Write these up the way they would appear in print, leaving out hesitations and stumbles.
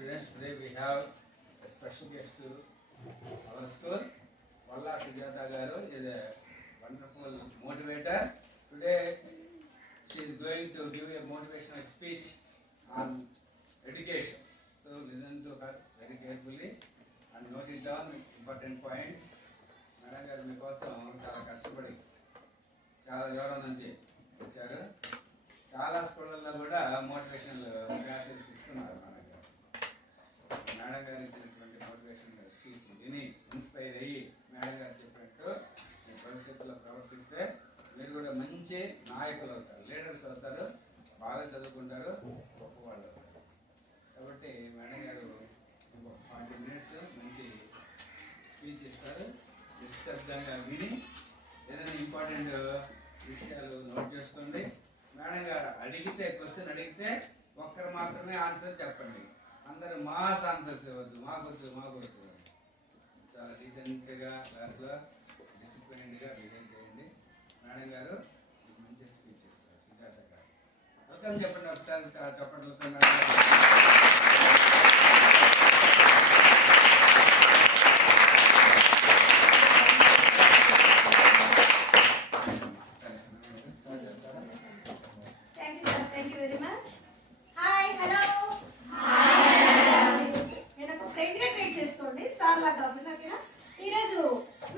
students, today we have a special guest to our school. Valla Sujata Garu is a wonderful motivator. Today she is going to give a motivational speech on education. So listen to her very carefully and note it down important points. Madam garu meekosam chaala kashtabadi chaala దూరం నుంచి వచ్చారు. చాలా స్కూళ్ళల్లో కూడా motivational classes ఇస్తున్నారు. Madam గారు ఇచ్చినటువంటి motivational speech విని ఇన్స్పైర్ అయ్యి మేడం గారు చెప్పినట్టు మీ భవిష్యత్తులో ప్రవర్తిస్తే మీరు కూడా మంచి నాయకులు అవుతారు, లీడర్స్ అవుతారు, బాగా చదువుకుంటారు, గొప్పవాళ్ళు అవుతారు. కాబట్టి మేడం గారు ఇంకొక 40 minutes మంచి స్పీచ్ ఇస్తారు. నిశ్శబ్దంగా విని ఏదైనా ఇంపార్టెంట్ విషయాలు నోట్ చేసుకోండి. మేడం గారు అడిగితే క్వశ్చన్ అడిగితే ఒక్కరు మాత్రమే ఆన్సర్ చెప్పండి. అందరూ మాస్ ఆన్సర్స్ ఇవ్వద్దు, మాకొచ్చు. చాలా డీసెంట్గా క్లాస్లో డిసిప్లైన్డ్గా బిహేవ్ చేయండి. మేడం గారు మంచి స్పీచ్ ఇస్తారు. సుజాత గారు వెల్కమ్ చెప్పండి ఒకసారి, చాలా చెప్పండి.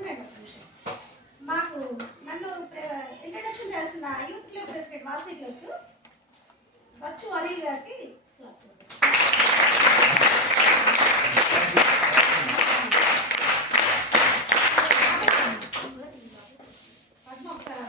మేడం మాకు నన్ను ఇంట్రడక్షన్ చేసిన యూత్ క్లబ్ ప్రెసిడెంట్ వాసీ క్లబ్ బచ్చు అనిల్ గారికి